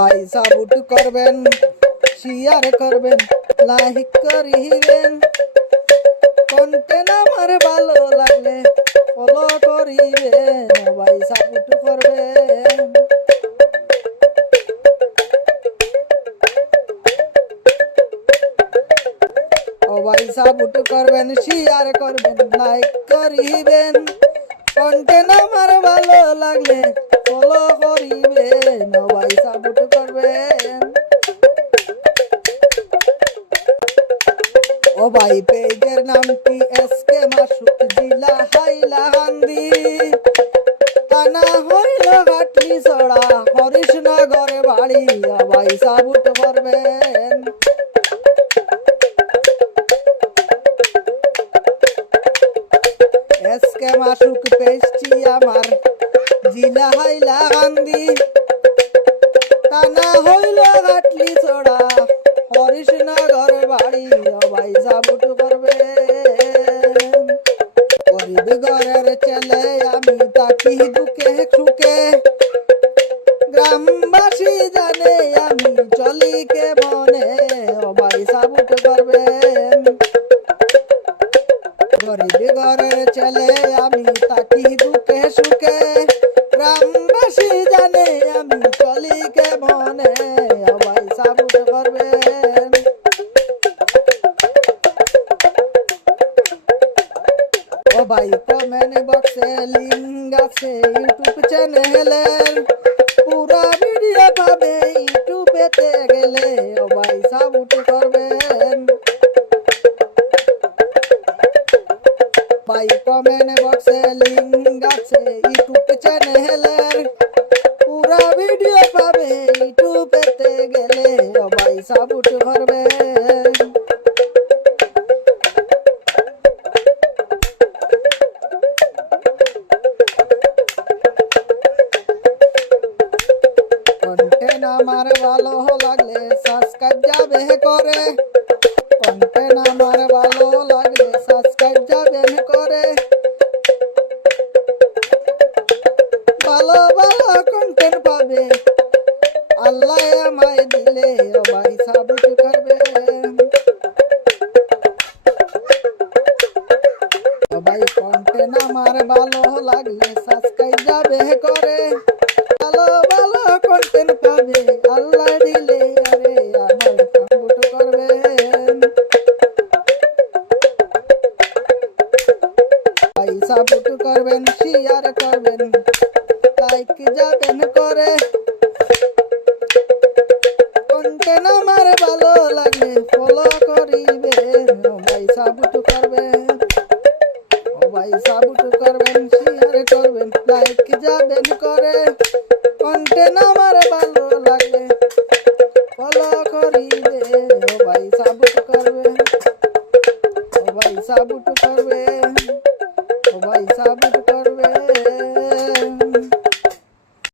ভাই সাবুট করবেন, শেয়ার করবেন লাইক করিবেন। কন্টেন্ট আমার ভালো লাগলে ফলো করিবেন ভাই করবেন। ও ভাই করবেন, শেয়ার করবেন লাইক করিবেন। কন্টেন্ট আমার ভালো লাগলে ফলো করিবেন। ভাই পেজের নাম কি এসকে মাসুক জিলা হাইলাকান্দি টানা হইল ঘাটলি ছড়া হরিশনগর বাড়ি ভাই সাবুট করবেন এসকে মাসুক পেজটি আমার জিলা হাইলাকান্দি টানা হইল ঘাটলি ছড়া করবে। ঘরের ছেলে, আমি তাকি কে মনে সবাই সাবুট করবেন গরিব ঘরের ছেলে, আমি তাকি দুঃখে সুখে গ্রামবাসী জানে, আমি চলি ভাই কমেন্ট বক্সে লিঙ্ক আছে, ইউটিউব চ্যানেলের পুরা ভিডিও পাবে ইউটিউবেতে গেলে ভাই সাবুট করবেন ভাই কমেন্ট বক্সে লিঙ্ক আছে, ইউটিউব চ্যানেলের পুরা ভিডিও পাবে ইউটিউবেতে গেলে ও ভাই সাবুট কন্টেন্ট আমার ভালো লাগলে সাবস্ক্রাইব যাবে করে। কন্টেন্ট আমার ভালো লাগলে সাবস্ক্রাইব যাবেন করে। ভালো ভালো কন্টেন্ট পাবে। আল্লাহ আমায় দিলে ভাই সাবুট করবে। ভাই কন্টেন্ট আমার ভালো লাগলে সাবস্ক্রাইব যাবে করে। করবেন, শেয়ার করবেন। লাইক যাবেন করে। কন্টেন্ট আমার ভালো লাগলে ফলো করিবেন। ভাই সাপোর্ট করবেন। ভাই সাপোর্ট করবেন, শেয়ার করবেন। লাইক যাবেন করে। কন্টেন্ট আমার ভালো লাগলে ফলো করিবে ও ভাই সাপোর্ট করবে ও ভাই সাপোর্ট bailar, sabe tu